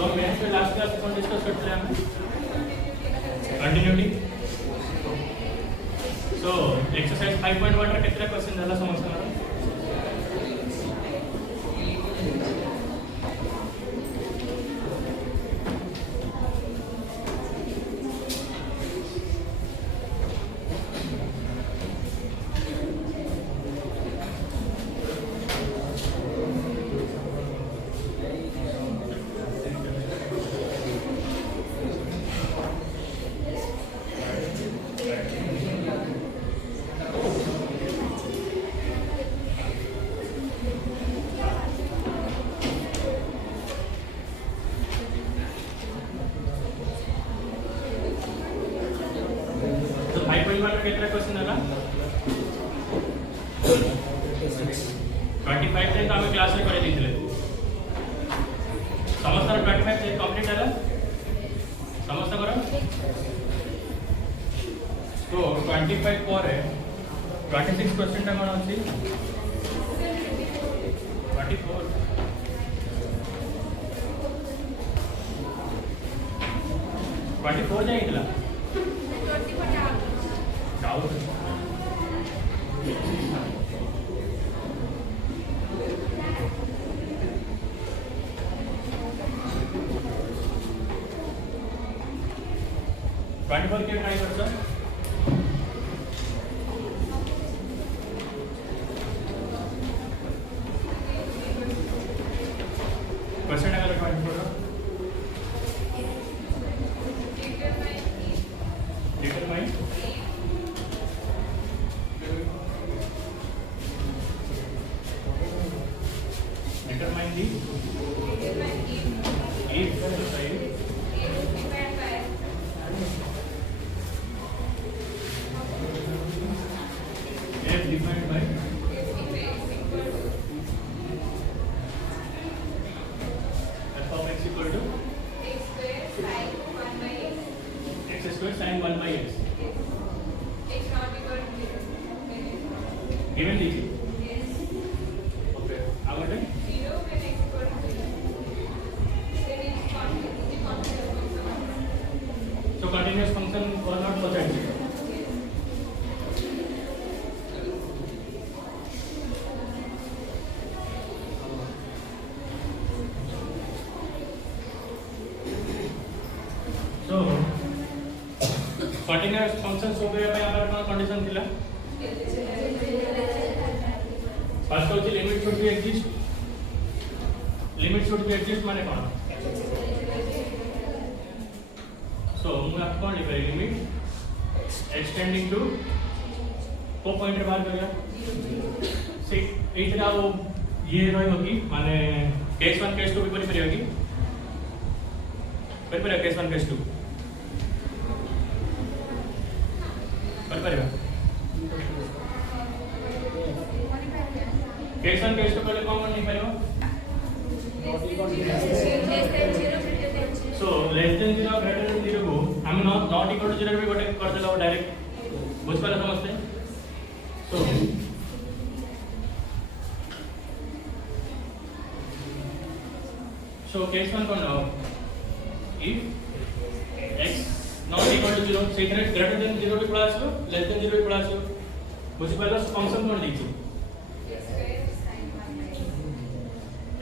सो maths में last class में discuss करते हैं कंटिन्यूटी सो एक्सरसाइज 5.1 रा कितना क्वेश्चन झाला समजता मला कितना क्वेश्चन आला 25 थे तो आम्ही क्लास में करे दिले समजता 25 थे कंप्लीट आला समजता करा तो 25 पर है 26 क्वेश्चन टा कोन अछि 24 जाइतला डाउट 24 के ट्राई करता क्वेश्चन अगर 24 determine determine the if defined by f of x equal to x square sin 1 by x given this okay आगे so continuous function or not possible so continuous function so पे यहाँ पर condition थिला first होची limit should be exist माने कोन सो मैं आपको कौन लिख रही लिमिट एक्सटेंडिंग टू को पॉइंट बाहर कर गया सी इतना वो ये रही होगी माने केस 1 केस 2 भी परी होगी परी केस 1 केस 2 परी केस 1 केस 2 पहले कॉमन नहीं करेगा so less than 0 greater than 0 को हम not equal to 0 भी बटे कर देला डायरेक्ट बुझ पाला समझते हैं so case 1 कौन if x not equal to 0 से greater than 0 भी पढ़ा सो less than 0 भी पढ़ा सो बुझ पाला फंक्शन कौन लिखी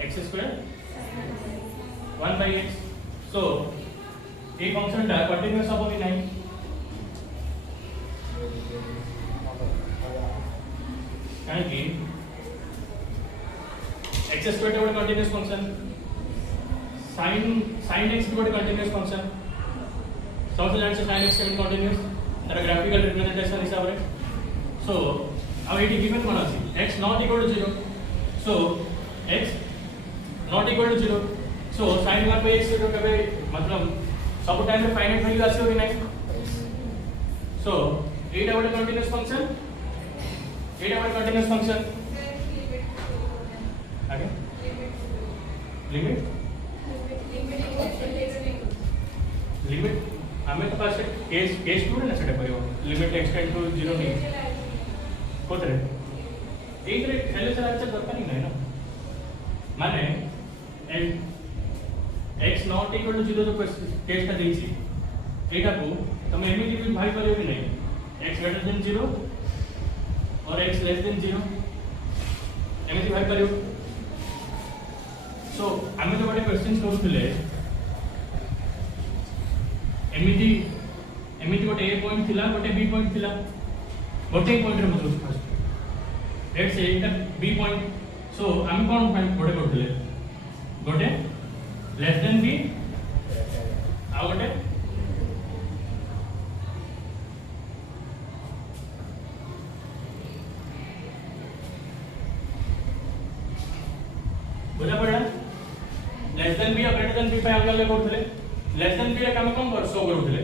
x square 1 by x so a function टा continuous हबो कि नहीं काहे कि x square टा ଗୋଟେ continuous function sin x भी ଗୋଟେ continuous function सबसे जान से sin x भी continuous तार ग्राफिकल रिप्रेजेंटेशन हिसाब रे so अब एटी गिवन कोन अछि x not equal to 0 so x not equal to 0 so sin 1 by x तो कबे मतलब सब टाइम में फाइनाइट वैल्यू आसी होगी नहीं so एटा ଗୋଟେ कंटीन्यूअस फंक्शन एटा ଗୋଟେ कंटीन्यूअस फंक्शन आगे लिमिट हमें तो पास केस 2 ना सेट करियो लिमिट एक्सटेंड टू 0 नहीं कोतरे एक रे हेले सर अच्छा दरकार नहीं ना माने x नॉट इक्वल टू 0 जो केसटा देछि एटा को तमे एमिति भी भाई परियो कि नहीं x ग्रेटर देन 0 और x लेस देन 0 एमिति भाई परियो सो आमे जो बडे क्वेश्चंस करूथिले एमिति गोटे ए पॉइंट थिला गोटे बी पॉइंट थिला गोटे पॉइंट रे मतलब first let's say Etah B point so हम कोन फाइंड गोटे करथिले गोटे लेस देन बी आ गोटे बुझा पड़ा लेस देन बी और ग्रेटर देन बी पे हम गले करथिले लेस देन बी रे काम कोन कर शो करूथिले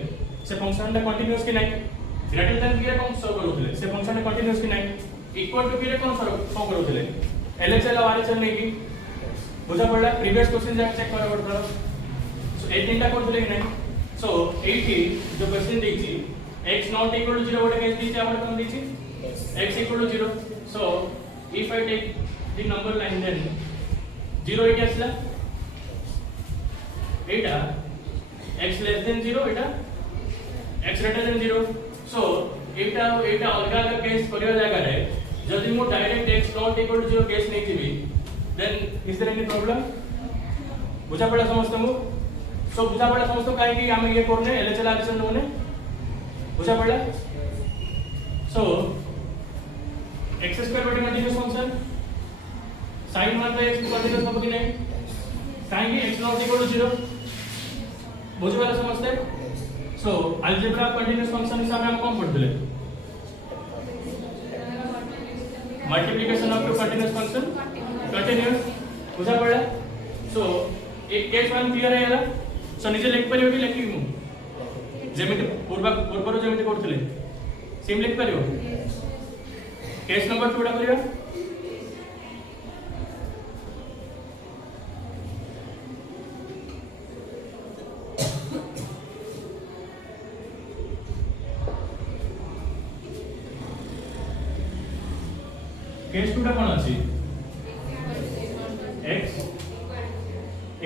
से फंक्शन टा कंटीन्यूअस कि नहीं ग्रेटर देन बी रे कोन शो करूथिले से फंक्शन टा कंटीन्यूअस कि नहीं इक्वल टू बी रे कोन शो करूथिले एलएचएल और आरएचएल नहीं की बुझा पड़ा प्रीवियस क्वेश्चन जा चेक करा पड़ता सो ए तीनटा करथिले कि नहीं सो 80 जो क्वेश्चन देछि x नॉट इक्वल टू 0 गोटे केस दीछि आपण कोन दीछि x equal to 0 so if I take the number line then 0 एटा आसला एटा x लेस देन 0 एटा x ग्रेटर देन 0 सो एटा अलग अलग केस करिया जागा रे जदि मो direct x not equal to 0 case नहीं थिबी then is there any problem बुझा पड़ा समस्त को सो बुझा पड़ा समस्त काहे कि हम ये करने एलएचएल आरएचएल होने बुझा पड़ा सो x स्क्वायर बटे continuous function sin 1 by x continuous हो कि नहीं काहे कि x नॉट इक्वल टू 0 बुझा पड़ा समस्त सो अलजेब्रा कंटीन्यूअस फंक्शन हिसाब में हम कौन पढ़ते multiplication of two continuous function continuous बुझा पड़ा सो एक केस वन क्लियर है यार सो निजे लिख परियो कि लिखि मु जेमिति पूर्व जेमिति करथिले सेम लिख परियो केस नंबर 2 टा करियो केस 2 टा कोन अछि x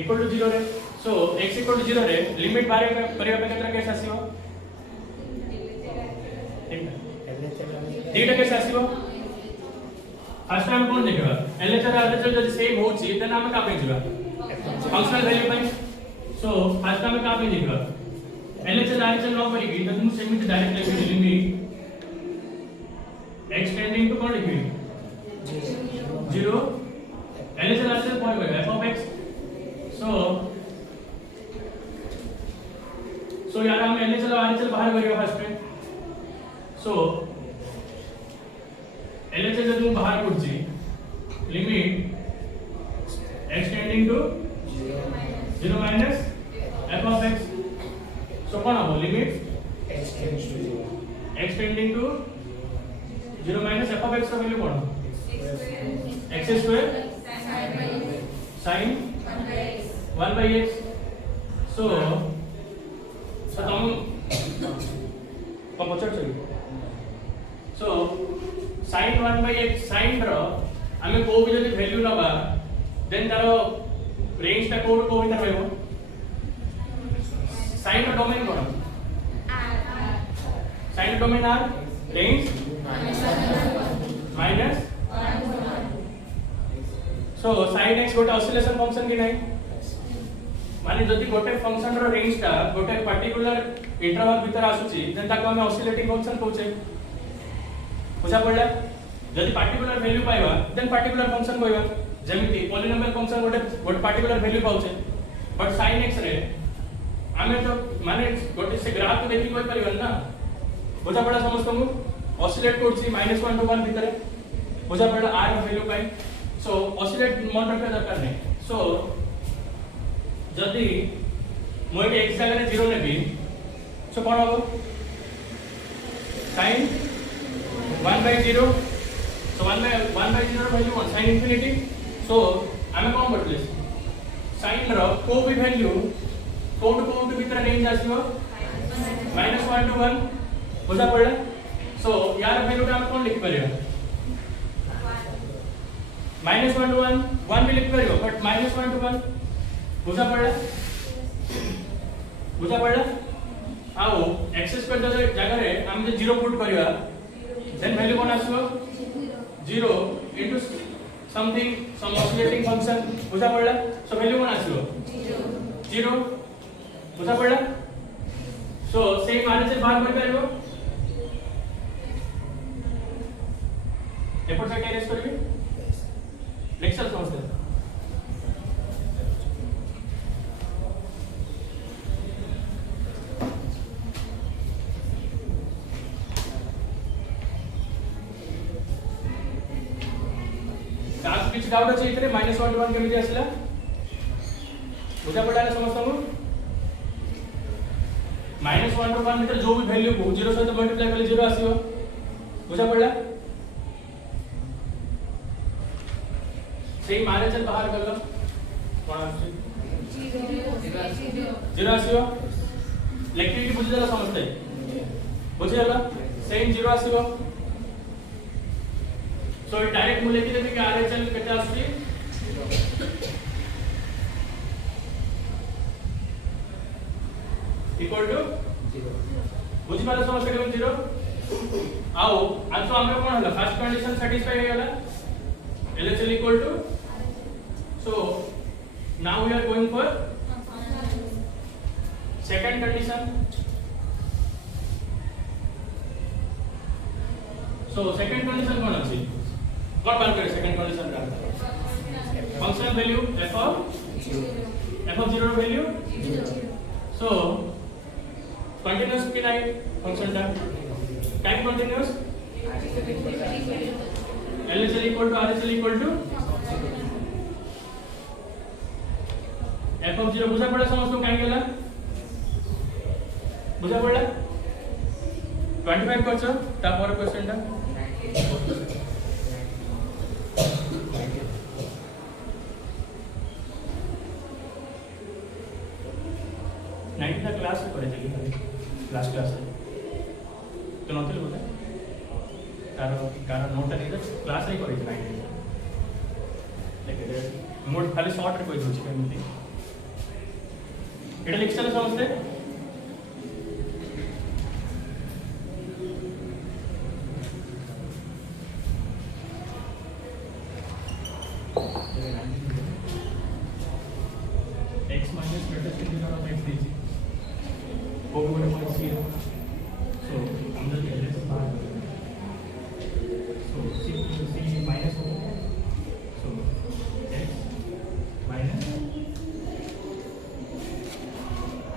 इक्वल टू 0 रे सो x इक्वल टू 0 रे लिमिट बारे परिया पे केतरा केस आसीबो दीटा केस आसीबो फर्स्ट टाइम कोन देखबा एलएचआर आरएचआर जदि सेम होची देन हम का पे जिबा फंक्शनल वैल्यू पे सो फर्स्ट टाइम का पे देखबा एलएचआर आरएचआर न करिबी त तुम सेमिति डायरेक्ट लिख लिमिट x टेंडिंग टू कोन लिखबी 0 LHL RHL पॉइंट है f of x सो यार हम LHL और RHL बाहर करियो फर्स्ट में सो LHL जब तुम बाहर करछि limit x tending to 0 minus f of x so कोन हो limit x tending to 0 minus f of x का वैल्यू कोन x square sin 1 by x so हम पचर चली so sin 1 by x sin रो हमें को भी जदी वैल्यू नबा देन तारो रेंज ता कोड को भीतर रहबो sin रो डोमेन कोन sin रो डोमेन आर range minus so sin x गोटे ऑसिलेशन फंक्शन की नहीं माने जदी गोटे फंक्शन रो रेंज ता गोटे पर्टिकुलर इंटरवल भीतर आसुची देन ताको हम ऑसिलेटिंग फंक्शन कहूचे बुझा पड़ला जदी पर्टिकुलर वैल्यू पाइबा देन पर्टिकुलर फंक्शन कहबा जेमिति पॉलिनोमियल फंक्शन गोटे पर्टिकुलर वैल्यू पाउचे बट sin x रे हमें तो माने गोटे से ग्राफ तो देखि कोइ परिबन ना बुझा पड़ा समस्त को ऑसिलेट करछि -1 to 1 भीतर बुझा पड़ा r वैल्यू पाइ सो ऑसिलेट मन रखा दरकार नहीं सो जदी मोइट x जगह 0 नेबी सो कोन हो sin 1 by 0 so 1 by 0 value कोन sin इंफिनिटी सो हमें कोन बदले sin रो को भी वैल्यू कोड भीतर रेंज आसीबो -1 to 1 बुझा पड़ला सो यार वैल्यू हम कोन लिख परियो -1 to 1 1 भी लिख परियो बट -1 to 1 बुझा पड़ला बुझा पड़ा आओ x स्क्वायर जगह रे हम जे 0 पुट करिया देन वैल्यू कोन आसो 0 into something some oscillating function बुझा पड़ा सो वैल्यू कोन आसो 0 बुझा पड़ा सो सेम आरएचएल बाहर कर पारिबो एपट से कैरेस करबी लेक्चर समझते कुछ डाउट अछि इतरे -1 to 1 केमिति आसिला बुझा पड़ाले समस्त को -1 to 1 मीटर जो भी वैल्यू को 0 सहित मल्टीप्लाई करले 0 आसीबो बुझा पड़ला सेम आरएचएल बाहर करलो कोन आसी 0 आसीबो इलेक्ट्रिसिटी बुझि देला समझते बुझियला सेम 0 आसीबो सो डायरेक्ट मूल्य की देबे कि आरएचएल केटा आसी इक्वल टू 0 बुझि पाले समस्या केम 0 आओ आज तो हमरा कोन हला फर्स्ट कंडीशन सैटिस्फाई हो गला LHL equal to so now we are going for second condition so second condition कोन अछि कौन बात करे सेकंड कंडीशन का function value f of 0 value 0 so continuous की नहीं फंक्शन का time continuous LHL equal to RHL equal to f of 0 बुझा पड़ा समझ काई गेला बुझा पड़ा 25 करछो ता पर क्वेश्चन ता 90 ता क्लास में करे चली लास्ट क्लास है तो नथिल बोले कारण नोट नहीं क्लास रे करे 90 लेकिन मोड खाली शॉर्ट रे कोई दोछि केमिति एटा लेक्चर समझते x minus greatest integral of x is over point 0 so हम लोग पहले से बात so c minus हो so x minus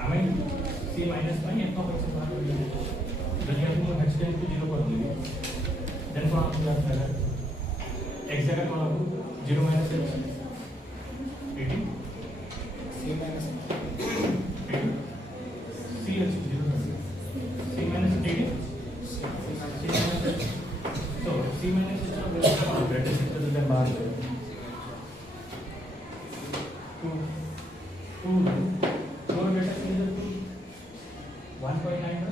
हमें c minus में f of x से बात करेंगे जब हम लोग x टेंड टू 0 कर देंगे then कौन हम याद करेगा x जगह कौन होगा 0 minus x 18 c minus c is 0 c minus 18 so c minus is the greatest integral than bar 2 greatest integral to 1.9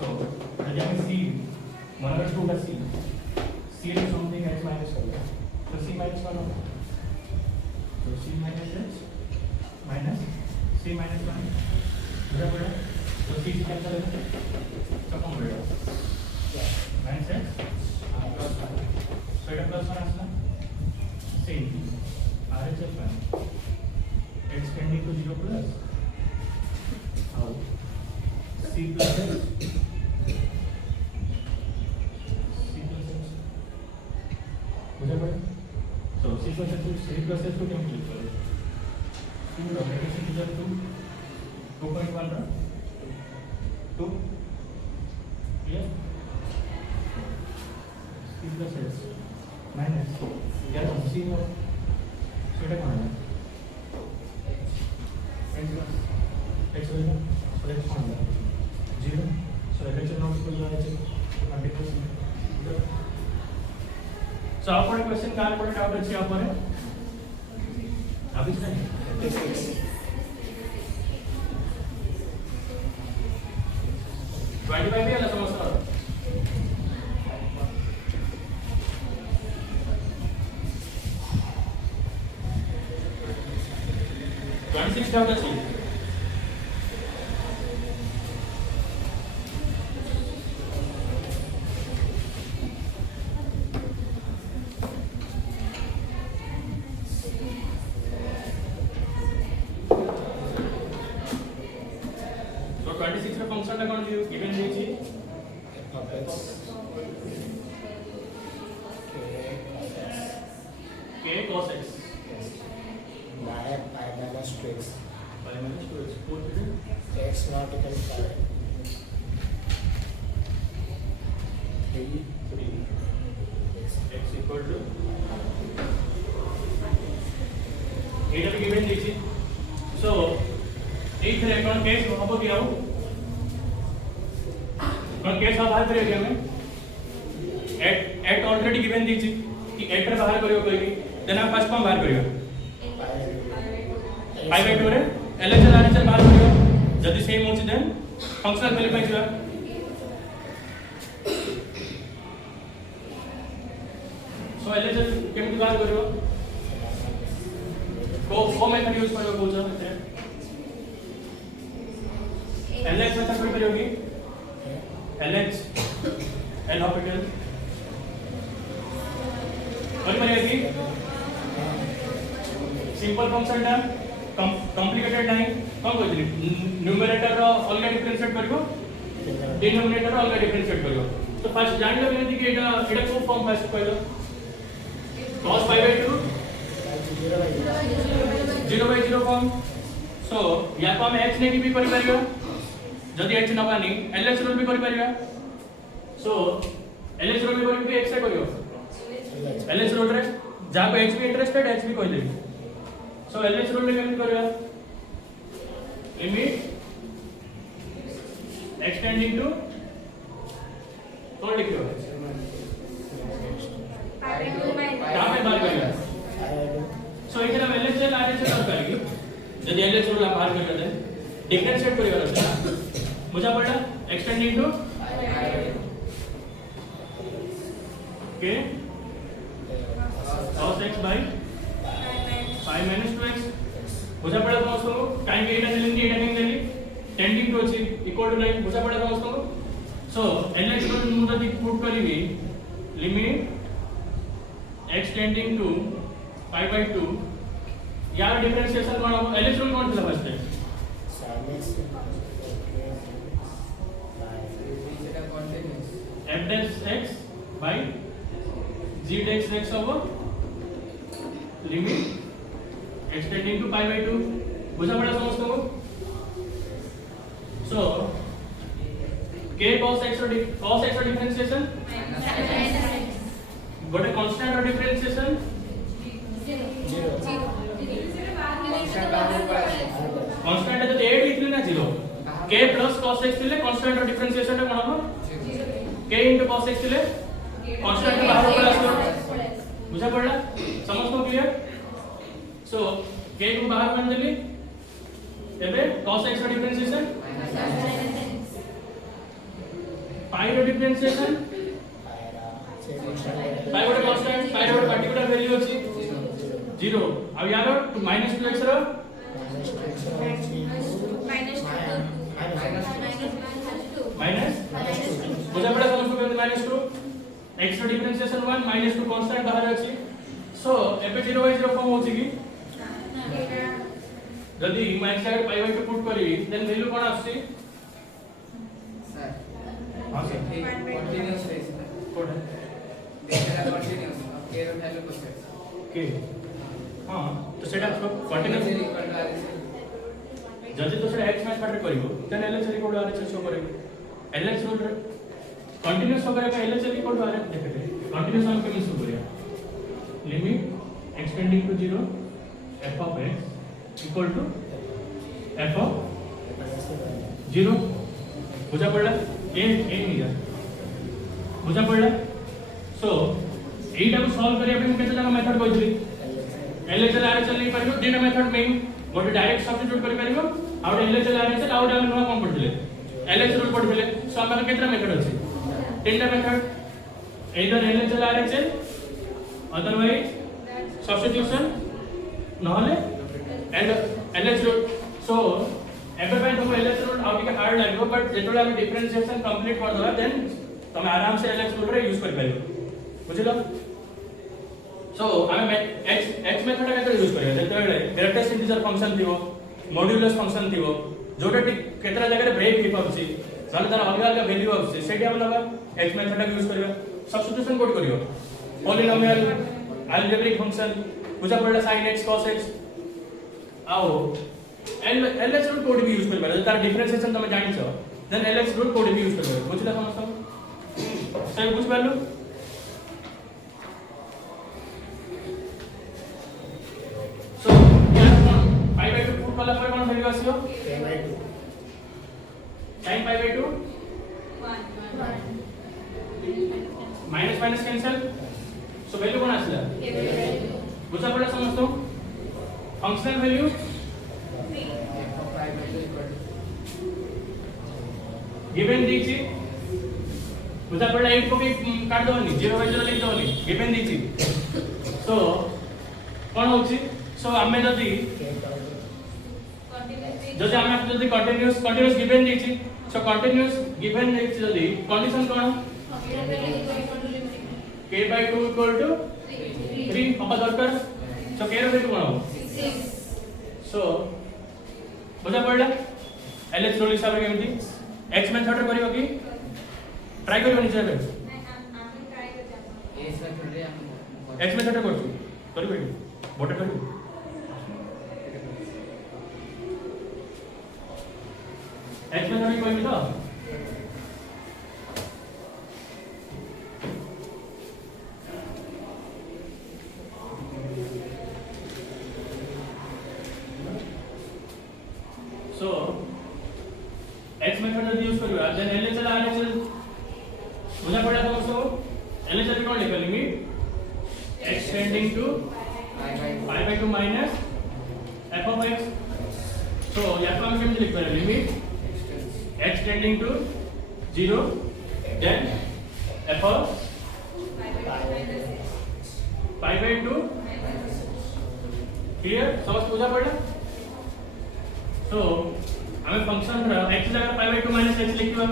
so again c 1 over 2 का c is something x minus 1 so c minus 1 होगा तो c minus x minus c minus 1 बराबर है तो c cancel हो तो कम हो जाएगा minus x plus 1 so এটা plus 1 আসলো same RHS 1 x tending to 0 plus how c plus x बुझा पड़े तो c plus x को क्या लिख करो 2 greatest integral to 2.1 रा 2 clear c plus x minus यार हम c को छोटा करना है x होगा और x होगा 0 so LHS नॉट को जो है 100% सो आप पर क्वेश्चन काल पर डाउट अछि आप पर अभी नहीं 25 भी है समझ करो 26 डाउट अछि तो 26 ର फंक्शन टा कोन गिवन देछि k cos x by pi minus 2x pi minus 2x 4 x not equal to 3 x equal to এটা भी गिवन देखिए सो एक रे कौन केस हबो कि आउ कौन केस हम बाहर करियो हमें एट ऑलरेडी गिवन देखिए कि एट रे बाहर करियो कोई देन हम फर्स्ट फॉर्म बाहर करियो pi by 2 रे LHS RHS बाहर करियो जदी सेम होछि देन फंक्शनल वैल्यू पाइ जिवा सो LHS केमति बाहर करियो को मेथड यूज करियो बोलछो LH मेथड कोई करियोगी LH L ऑर्बिटल कोई करियोगी सिंपल फंक्शन टा कॉम्प्लिकेटेड नहीं कौन कहली न्यूमरेटर रो अलग डिफरेंशिएट करियो डिनोमिनेटर रो अलग डिफरेंशिएट करियो तो फर्स्ट जान लो कि एटा को फॉर्म फर्स्ट कहलो cos pi by 2 0/0 form so या को हम h ने भी करि परियो जदी h नबानी LH रूल भी करि परियो सो LH रूल भी करियो x से करियो LH रूल रे जा को h भी इंटरेस्टेड h भी कहले सो LH रूल रे केमि करियो लिमिट एक्सटेंडिंग टू कौन लिखियो कहां पे बात करियो सो इधर हम LHS RHS बात करेंगे जदी LH रूल आप बाहर कर देते डिफरेंशिएट करियो रहा मुझे पड़ा एक्सटेंडिंग टू के cos x by pi minus 2x बुझा पड़ा दोस्तों टाइम के इधर लेंगे इधर नहीं लेंगे टेंडिंग टू अछि इक्वल टू 9 बुझा पड़ा दोस्तों सो LH रूल मुझे पुट करिवी limit x tending to pi by 2 यार डिफरेंशिएशन कोन हो LH रूल कोन थिला first f dash x by g dash x over limit extending to pi by 2 बुझा पड़ा समझते हो सो k cos x और डिफरेंशिएशन गोटे कांस्टेंट और डिफरेंशिएशन 0 कांस्टेंट है तो 8 लिखले ना 0 k plus cos x थिले कांस्टेंट और डिफरेंशिएशन टा कोन हो k into cos x थिले कांस्टेंट बाहर पड़ा आसो बुझा पड़ला समझ को क्लियर सो k को बाहर मान देली एबे cos x रो डिफरेंशिएशन pi रो डिफरेंशिएशन pi रो कांस्टेंट pi रो पर्टिकुलर वैल्यू अछि 0 अब यार -2x रो माइनस बुझा पड़ा समझ को -2 x रो डिफरेंशिएशन 1 -2 कांस्टेंट बाहर अछि सो एबे 0/0 फॉर्म होछि की जदी minus side pi by 2 put करी देन वैल्यू कोन आछि सर हां सर कंटीन्यूअस है कोड है डेटा कंटीन्यूअस अब के रो वैल्यू को के हां तो सेटा कंटीन्यूअस इक्वल टू आर जदी तो सेटा x मैच फैक्टर करिवो then LHS equal to RHS show करेगा LH रूल रे कंटीन्यूअस हो करेगा LHS इक्वल टू RHS देखेंगे कंटीन्यूअस हम केमि शो करिया limit extending to 0 f of x equal to f of 0 बुझा पड़ला ए नहीं जा बुझा पड़ला सो एटा को सॉल्व करिया पे केते जना मेथड कहइली LHS RHS नहीं परिबो दिन मेथड में गोटे डायरेक्ट सब्स्टिट्यूट करि परिबो आउ LHS RHS आउ हम नुवा कोन पढले LHS रूल पढले सो हमर केतरा मेथड अछि तीनटा method either LHS RHS otherwise substitution নহলে and LH root. So एबे ପାଇଁ तुमको LH root आउ ଟିକେ हार्ड लागो बट जेतोले हम डिफरेंशिएशन कंप्लीट कर दबा देन तुम आराम से LH root रे यूज कर पाइबो बुझिलो सो हमें x मेथड केते यूज करियो जेतोले ग्रेटेस्ट इंटीजर फंक्शन थिवो मॉड्यूलस फंक्शन थिवो जोटा केतरा जगह रे ब्रेक ही पबसी जाने तार अलग अलग वैल्यू आउसी सेठी हम लगा x मेथड का यूज करियो सब्स्टिट्यूशन कोड करियो पॉलिनोमियल अलजेब्रिक फंक्शन बुझा पड़ला sin x cos x आओ LH root कोड भी यूज कर पारे तार डिफरेंशिएशन तुम जानि छ देन LH root कोड भी यूज कर पारे बुझला समस्त सही बुझ पालो सो यार कोन पाई बाय 2 पुट कला पर कोन वैल्यू आसीयो k by 2 sin pi by 2 minus minus cancel so value कोन आसला बुझा पड़ला समस्त फंक्शनल वैल्यू गिवन दीची बुझा पड़ला 8 को भी काट दोनी 0 बाय 0 लिख दोनी गिवन दीची सो कोन होची सो हमें जदी जदी हमें जदी कंटीन्यूअस गिवन दीची सो कंटीन्यूअस गिवन दीची जदी condition cone k by 2 equal to 3 अपा दरकार सो k रो वैल्यू कोन हो 6 सो बुझा पड़ला LH root हिसाब रे केमती x मेथड रे करियो की ट्राई करियो निजे बे x मेथड रे करछु करियो बेटी बोटे करियो x मेथड रे कोइ तो so x मेथड जब यूज करियो देन LHL RHL बुझा पड़ा दोस्तों LHL कोन लिखो limit x tending to pi by 2 minus f of x so या तो हम केम लिख पारे limit x tending to 0 then f of pi by 2 clear समझ बुझा पड़ा तो हमें फंक्शन रा x जगह pi by 2 minus x लिखिबा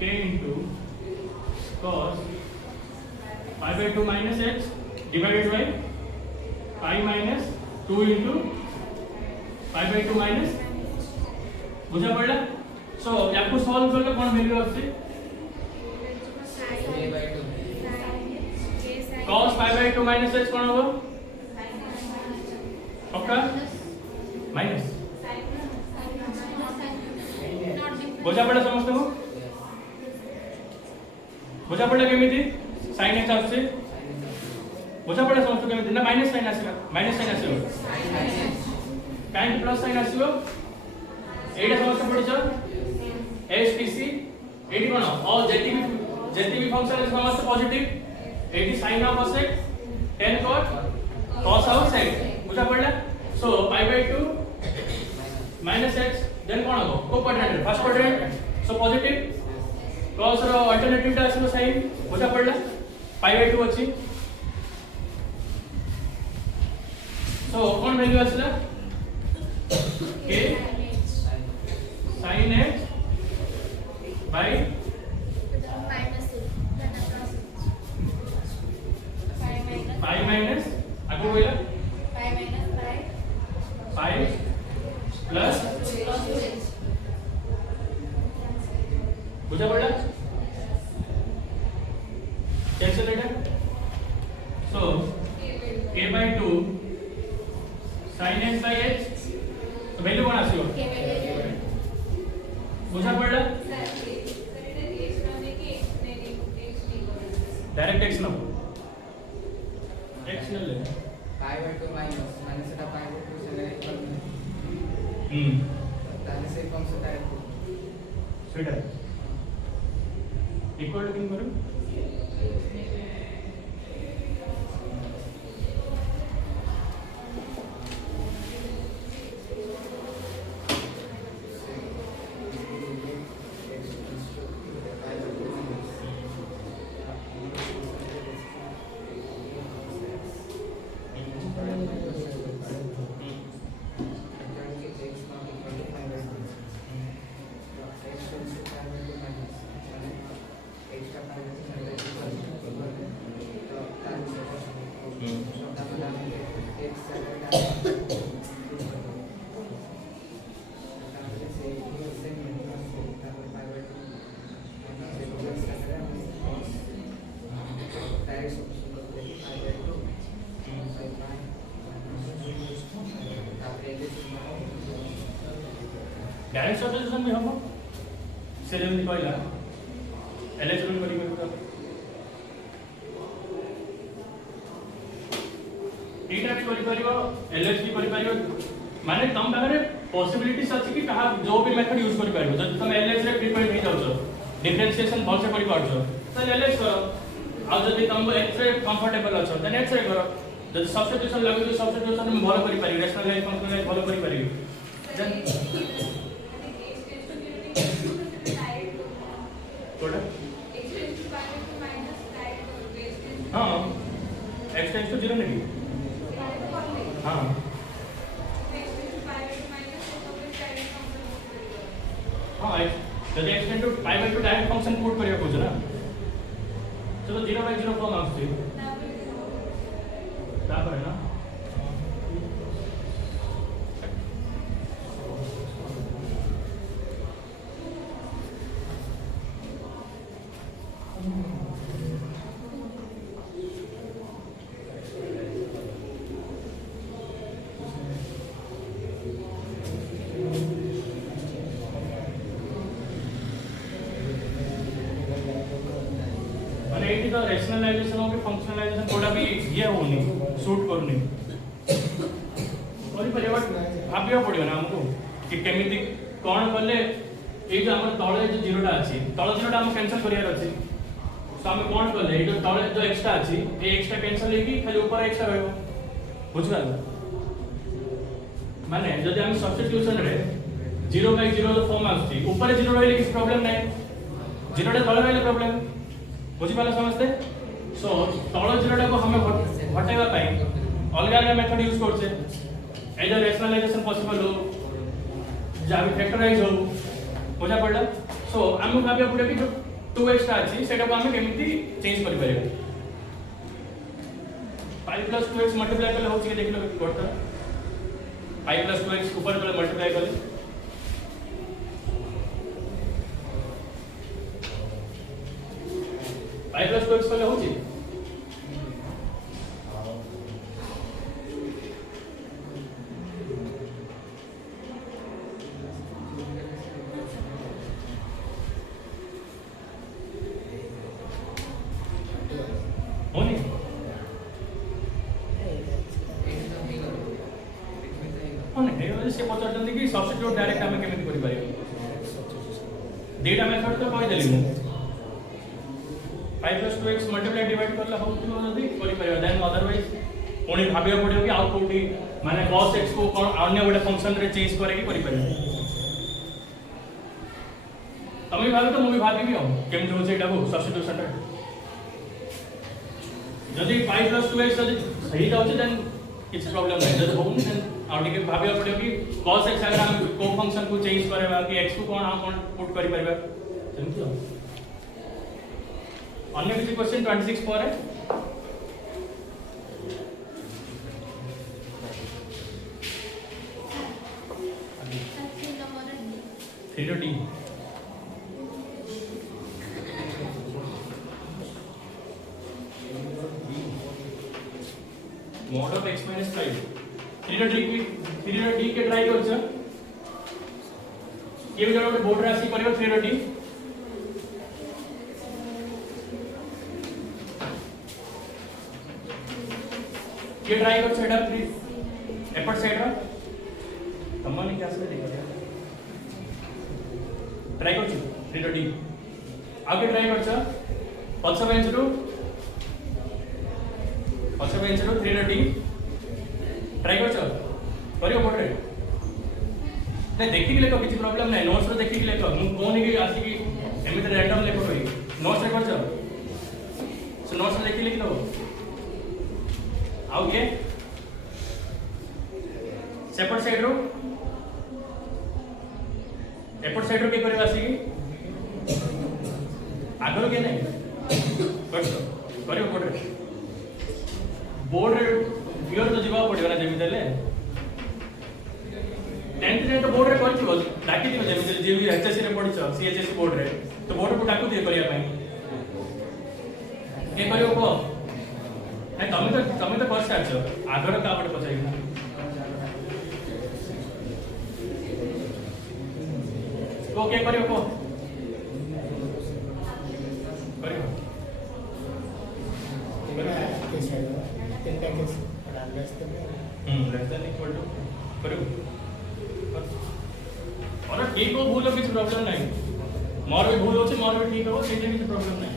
k into cos pi by 2 minus x divided by pi minus 2 into pi by 2 minus बुझा पड़ला सो याको सॉल्व करले कोन वैल्यू आछी cos pi by 2 minus x कोन हो पक्का माइनस बुझा पड़ा समझते हो बुझा पड़ा केमिति sin x आछे बुझा पड़ा समझते केमिति ना माइनस साइन आसीबा काइन प्लस साइन आसीबो एटा समझते पड़िछ SPC एटी कोन ऑल जेती भी फंक्शन इज समझते पॉजिटिव एटी sin of cos tan cos of sin बुझा पड़ला सो pi by 2 minus x then कोन हो कोक्वाड्रेंट first quadrant so positive cos रो अल्टरनेटिव टा आसीबो sin बुझा पड़ला pi by 2 अछि सो कोन वैल्यू आछला k sin x by pi minus आगो बोला pi plus बुझा पड़ा cancel later so k by 2 sin x by h तो वैल्यू कौन आसीबो बुझा पड़ा डायरेक्ट x न x न ले pi by 2 minus এটা pi by 2 से इक्वल ताले से कम से डायरेक्ट সেটা इक्वल टू किन करू डायरेक्ट सब्स्टिट्यूशन भी हम से जमी कहला एलएच रूल करी एटा भी करि परिबो एलएच भी करि परिबो माने तम पाखरे पॉसिबिलिटीज अछि कि कहा जो भी मेथड यूज करि परिबो जब तुम एलएच रे प्रिपेयर नहीं जाउछो डिफरेंशिएशन भल से करि पाछो त एलएच करो आ जदि तुम एक्स रे कंफर्टेबल अछो त एक्स रे करो जदि सब्स्टिट्यूशन लागो तो सब्स्टिट्यूशन में भल करि पारि रैशनलाइज फंक्शनलाइज भल करि पारि देन थोड़ा हाँ x टेंस टू 0 नहीं हाँ हाँ जब x tends to pi by 2 direct function put करिया कुछ ना चलो 0/0 फॉर्म आउट तापर है ना तो रैशनलाइजेशन हो के फंक्शनलाइजेशन थोड़ा भी ये होनी सूट करनी और परिवार भाबिया पड़ियो ना हमको कि केमिति कोन करले ए जो हमर तळे जो जीरोटा अछि तळ जीरोटा हम कैंसिल करियार अछि तो हम कोन करले ए जो तळे जो एक्स्ट्रा अछि ए एक्स्ट्रा कैंसिल हेकी खाली ऊपर एक्स्ट्रा रहबो बुझल माने जदि हम सब्स्टिट्यूशन रे 0/0 जो फॉर्म आछि ऊपर 0 रहले किछ प्रॉब्लम नै जीरोटा तळे रहले प्रॉब्लम बुझी पाला समझते सो तळ जीरोटा को हमें हटाइबा पाई अलग अलग मेथड यूज करछे ए जो रैशनलाइजेशन पॉसिबल हो जा भी फैक्टराइज हो बुझा पड़ला सो हम भाबिया पड़े कि जो 2 एक्स्ट्रा अछि सेटा को हमें केमिति चेंज करि परिबे 5 + 2x मल्टीप्लाई करले होछि देख लो करता 5 + 2x ऊपर वाला मल्टीप्लाई करले 5 + 2x करले होछि होनी होनी हे वाले से पचारछन कि सब्स्टिट्यूट डायरेक्ट हमें केमिति करि पारियो डेटा मेथड तो कहि देली मु 5 + 2x मल्टीप्लाई डिवाइड करला होउथिलो जदी करि पारियो देन अदरवाइज कोनी भाबिया पड़ियो कि आउट कोठी माने cos x को कोन अन्य गोटे फंक्शन रे चेंज करे कि करि पारियो तमे भाबे तो मु भी भाबिबी हम केमिति हो सेटा को सब्स्टिट्यूशन रे जदि 5 + 2x जदि सही जाउछ देन किछ प्रॉब्लम नै जदि होउन देन आ टिके भाबिया पड़ियो कि cos x अगर हम को फंक्शन को चेंज करबा कि x को कोन पुट करि परबा सेमति अन्य किसी क्वेश्चन 26 पर है three mod of x minus 5 3D के ट्राई कर छ ये जरा बोर्ड राशि करियो 3D ये ट्राई कर सेटअप प्लीज एफर्ट साइड रा तमने क्या से देखो ट्राई कर छु 3D आगे ट्राई कर छ पछ बेंच रो 3D ट्राई कर छ करियो बोर्ड रे नहीं देखि के लेको किछि प्रॉब्लम नै नोट्स रो देखि के लेको मु कोन के आसी कि एमिते रैंडम लेको करी नोट्स रे कर छ सो नोट्स देखि लिख दो आओ के सेपरेट साइड रो एपट साइड रो के करबा आसी कि आगरो के नै कर करियो बोर्ड रे ଯେମିତି ହେଲେ 10th ରେ ତ ବୋର୍ଡରେ କରିଥିବ ଡାକିଥିବ ଯେମିତି ହେଲେ ଯିଏ ବି HSC ରେ ପଢିଛ CHSC ବୋର୍ଡରେ ତ ବୋର୍ଡକୁ ଡାକୁଥିବେ କରିବା ପାଇଁ କିଏ କରିବ କୁହ ନାଇଁ ତମେ ତ କରିସାରିଛ ଆଗର କାହା ଗୋଟେ ପଚାରିବି ନା କୁହ କିଏ କରିବ କୁହ କରିବ less than equal to करो और ठीक हो भूल हो किसी प्रॉब्लम नहीं मोर भी भूल हो से मोर भी ठीक हो से किसी प्रॉब्लम नहीं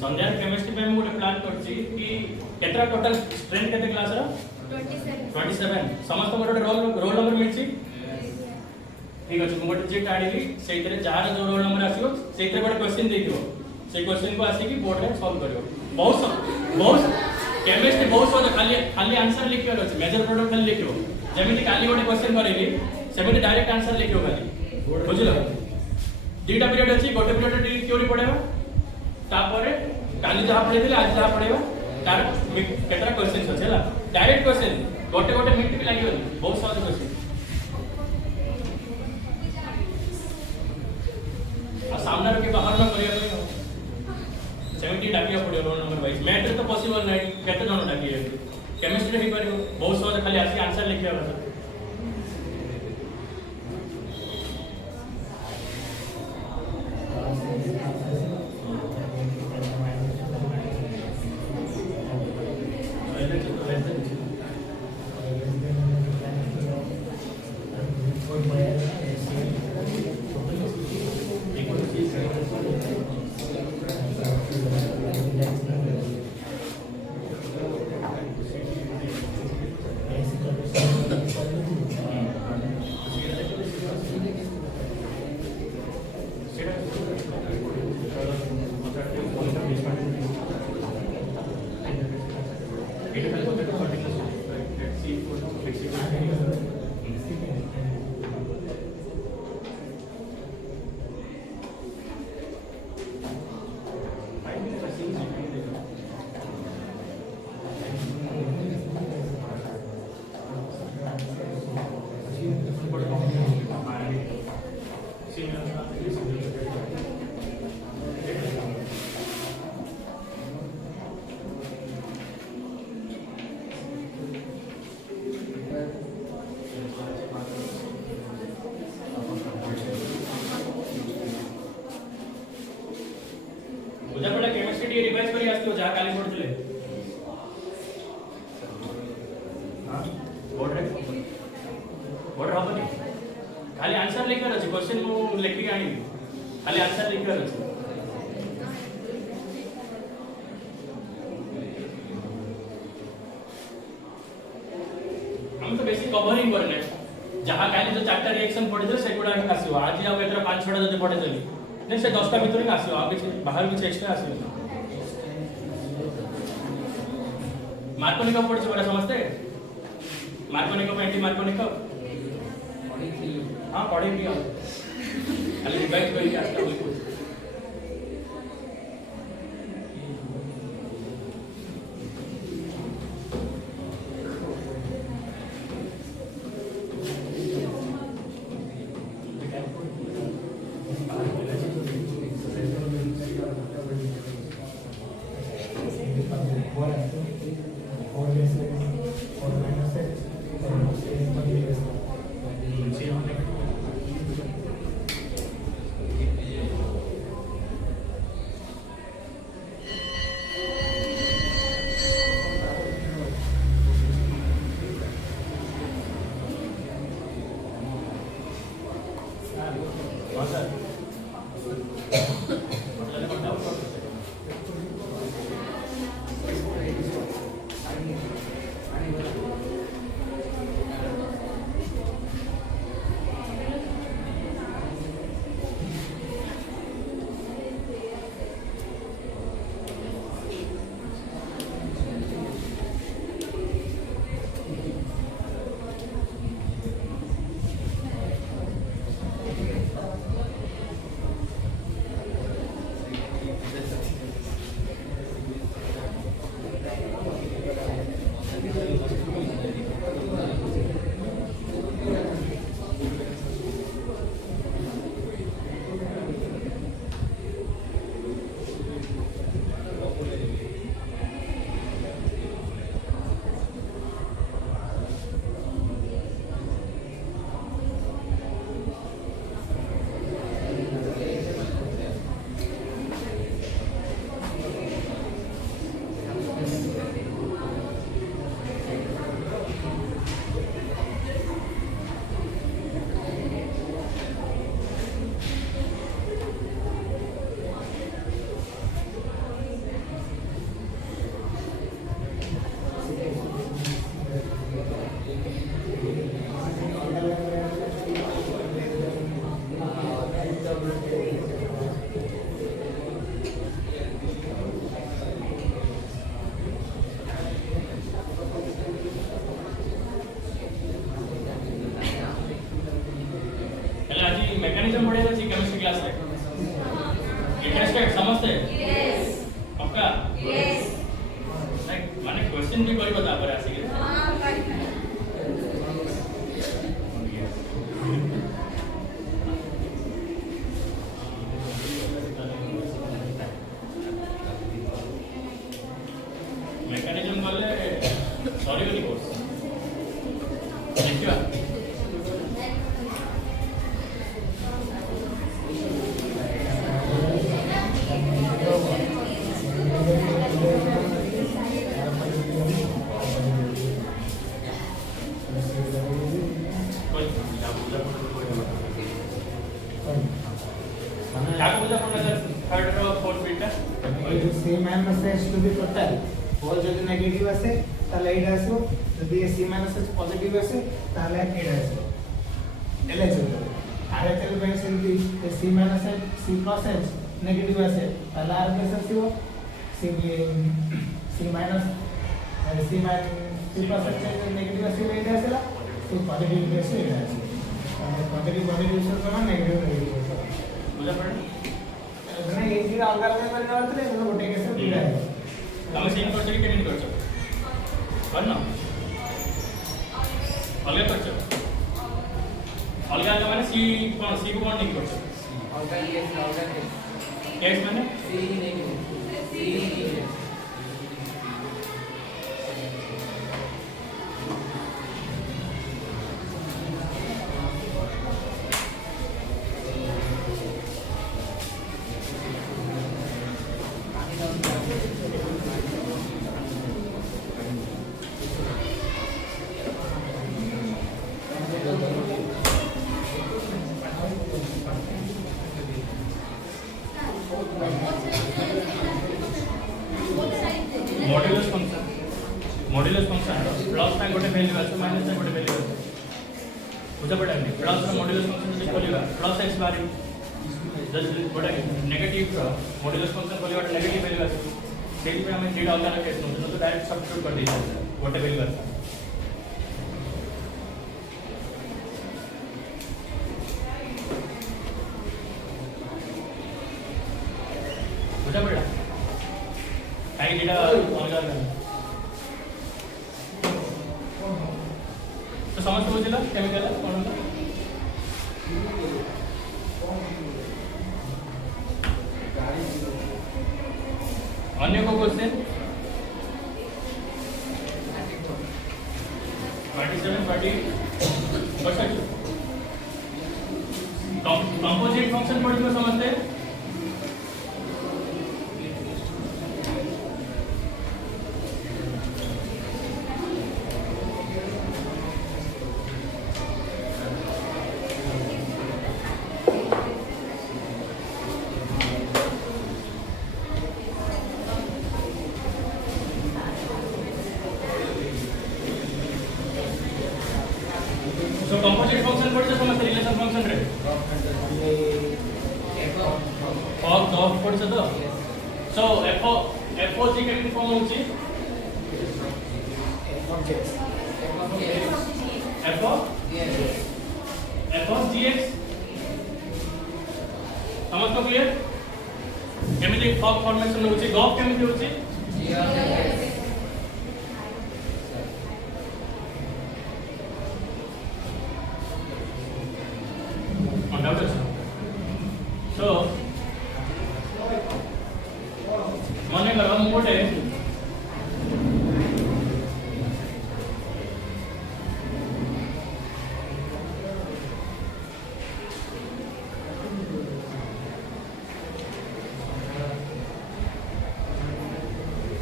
संध्या केमिस्ट्री पे गोटे प्लान करछि कि केतरा टोटल स्ट्रेंथ केते क्लास रो 27 समस्त गोटे रोल नंबर मिलछि ठीक अछि गोटे जे काढिली सेइतरे जार जो रोल नंबर आसीयो सेइतरे गोटे क्वेश्चन देखियो से क्वेश्चन को आसी कि बोर्ड रे सॉल्व करियो बहुत केमिस्ट्री बहुत सो खाली आंसर लिखियो अछि मेजर प्रोडक्ट खाली लिखियो जेमिति काली गोटे क्वेश्चन करेली सेमिति डायरेक्ट आंसर लिखियो खाली बुझिलो दुईटा पीरियड अछि गोटे पीरियड डी थ्योरी पढेबा तापरे काली जहाँ पढ़े आज जहाँ पढ़ेगा तार केतरा क्वेश्चन अछि हला डायरेक्ट क्वेश्चन गोटे मिनट भी लागियो बहुत सहज क्वेश्चन आ सामने के बाहर न करिया पड़ियो 70 डाकिया पड़ियो रोल नंबर वाइज मैथ रे तो पॉसिबल नै केते जण डाकिए केमिस्ट्री ही करियो बहुत सहज खाली आसी आंसर लिखिया बस केमिस्ट्री रिवाइज करी आस्ते जा काली पढुले हां बोर्ड हबनी खाली आंसर लिखर अछि क्वेश्चन मु लिखि आनी खाली आंसर लिखर अछि हम तो बेसिक कवरिंग करने जहां काली जो चारटा रिएक्शन पढिदे सेगुडा आसीबो आज आ एतरा 5-6टा जदि पढिदेली ने से 10टा भितर ही आसीबो आ किछ बाहर किछ एक्स्ट्रा आसीबो मार्कोनिक पढिछ बडा समझते मार्कोनिक एंटी मार्कोनिक हां पढे दिया खाली रिवाइज करी आस्ता बिल्कुल 4 minus x, मेकॅनिझम पडेल केमिस्ट्री क्लास है इंटरेस्टेड समझते पक्का लाइक माने क्वेश्चन भी कोई बता पर ऐसे मेकॅनिझम वाले सॉरी वाली course thank you C minus H to be total. All যদি নেগেটিভ আছে তাহলে এইটা আসবে, যদি C minus H পজিটিভ আছে তাহলে এইটা আসবে। এলে চলবে। আর এতে যদি C minus H C plus H negative আছে তাহলে আর কি আসবে? C minus C plus H negative আছে এইটা আসবে, C পজিটিভ আছে এইটা আসবে। তাহলে পজিটিভ সমান নেগেটিভ সমান। বুঝা পড়ে? মানে এই যে আলগা আলগা করে নেওয়ার থেকে এগুলো গোটে কেসে দিলা है আমি সেম করছি কি কেন করছো বল না অলগা করছো অলগা अलग মানে সি কো কোন নিক করছো অলগা এক্স মানে c negative c negative modulus function plus time गोटे वैल्यू আছে माइनस टाइम गोटे वैल्यू আছে বুঝা পড়ানি প্लस ର मॉड्यूलस फंक्शन যদি खोलिबा प्लस x बारी जस्ट गोटे नेगेटिव ର मॉड्यूलस फंक्शन खोलिबा नेगेटिव वैल्यू আছে सेही पे हमें थीटा अलग केस नो तो डायरेक्ट सब्स्टिट्यूट कर दीजिए गोटे वैल्यू আছে बुझा पड़ा काई थीटा अलग तो समझ बुझिला केमिकल कोन अन्य को क्वेश्चन 47% कंपोजिट फंक्शन पढ़ियो समझते सो कंपोजिट फंक्शन पढ़ियो समझते रिलेशन फंक्शन रे और डॉट पढ़ियो तो सो f o g केमिति फॉर्म होची f of gx समझ तो क्लियर केमिति फॉर्मेशन होची गॉफ केमिति होची So, मने करो मोटे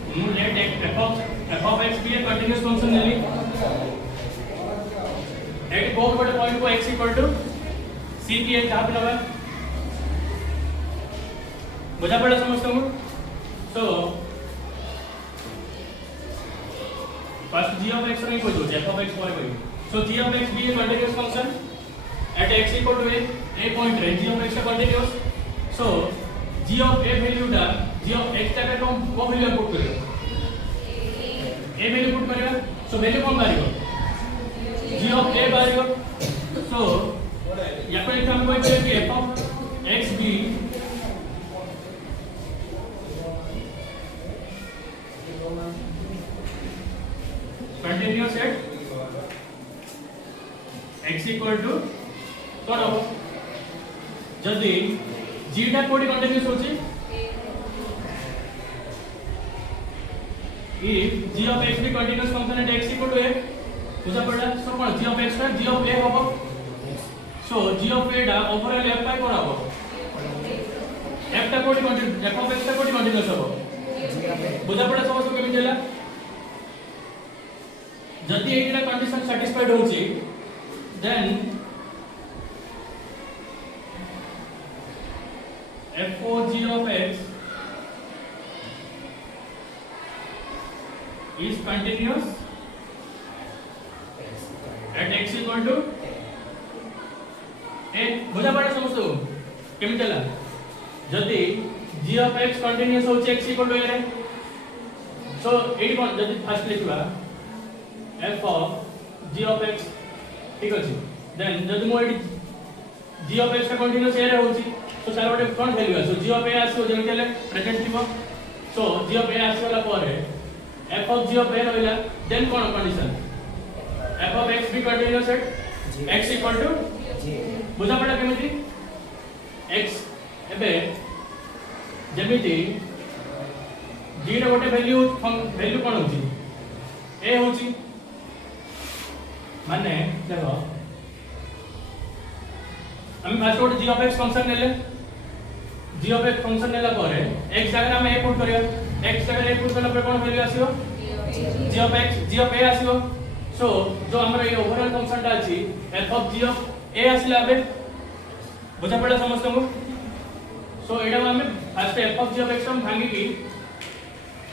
let f of x be a continuous function नहीं एक बहुत बड़े पॉइंट को x इक्वल टू c की एक कहाँ पे लगा बुझा पड़ा समझता हूँ so first g of x नहीं कोई f of x कोई सो g of x be a continuous function at x equal to a point range g of x का continuous so g of a value टा g of x जगह को value put करेगा a value put करेगा so value कौन बारिगा g of a बारिगा सो यहाँ पर लिखा हमको कि f of x be continuous at x equal to कौन हो जल्दी g टा कोडी कंटीन्यूअस होची if g of x be continuous function at x equal to a बुझा पड़ा सो कौन g of x टा g of a होबो सो g of a टा ओवरऑल f पाई कोन होबो f टा कोडी कंटीन्यूअस f of x टा कोडी कंटीन्यूअस होबो बुझा पड़ा समझ को केमिति होला जदि एटा कंडीशन सैटिस्फाइड होची then f o g of x is continuous at x equal to a बुझा पड़ा समझतो केमिति होला जदि g of x कंटीन्यूअस होची x equal to a रे सो एडी कोन जदि फर्स्ट लिखवा f of g of x ठीक अछि देन जदि मो एडी g of x का कंटीन्यूअस ए रे होची तो सारा बटे कोन वैल्यू आसो g of a आसो जेमिति ले प्रेजेंट थिबो सो g of a आसला पारे f of g of a रहला देन कोन condition f of x be continuous at x equal to बुझा पड़ा केमिति x एबे जेमिति g रे गोटे वैल्यू कोन होची a होची माने देखो हम फास्ट गोटे g of x फंक्शन नेले g of x फंक्शन नेला पारे x जगह हम a पुट करियो x जगह a पुट करला पर कोन वैल्यू आसीयो g of a आसीयो सो जो हमर ये ओवरऑल फंक्शन टा अछि f of g of a आसीला बे बुझा पड़ा समझ को सो एडा हम fast f of g of x हम भांगी की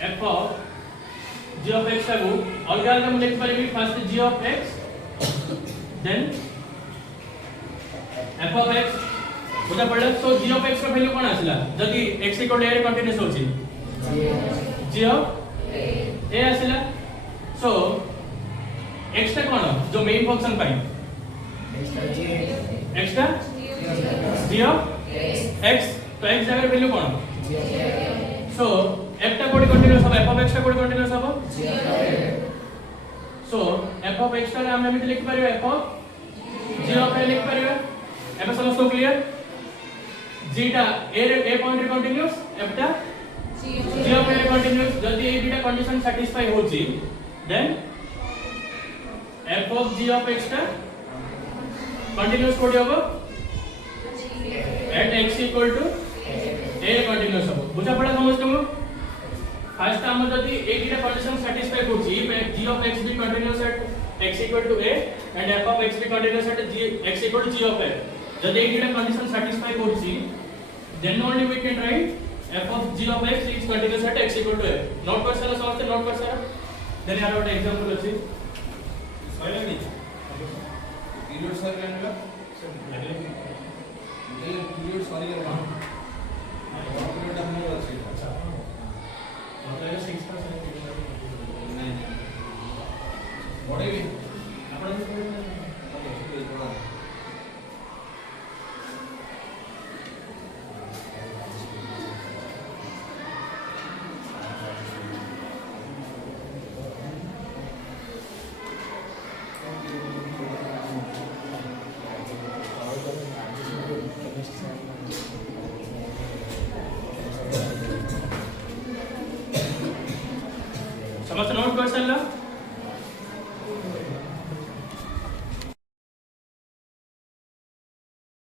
f of g of x को अलग अलग हम लिख परिबी first g of x then f of x बुझा पड़ा सो g of x का वैल्यू कोन आसीला जदी x इक्वल टू a रे कंटीन्यूअस होची g of a आसीला सो x टा कोन जो मेन फंक्शन पाई x टा g of x तो x जगह वैल्यू कोन सो f टा कोडी कंटीन्यूअस हो f of x टा कोडी कंटीन्यूअस हो सो f of x टा हम एमिति लिख परिबे f of g of a लिख परिबे एबे समझ तो क्लियर g टा a पॉइंट रे कंटीन्यूअस f टा g of a कंटीन्यूअस जदी ए बीटा कंडीशन सैटिस्फाई होची then f of g of x টা কন্টিনিউয়াস কোডি হবে at x equal to a continuous হবে বুঝা পড়া সমস্তଙ୍କୁ ফার্স্ট আমরা যদি এই দুইটা কন্ডিশন স্যাটিসফাই করছি if g of x be continuous at x equal to a and f of x be continuous at x equal to g of a যদি এই দুইটা কন্ডিশন স্যাটিসফাই করছি then only we can write f of g of x is continuous at x equal to a note করছাল সমস্ত note করছাল then আর একটা example আছে সয়লানি period sorry আনলা এই period sorry আনলা period আমি আছে আচ্ছা मतलब 6% नहीं बढ़ेगी आपण समझ नोट कर सकला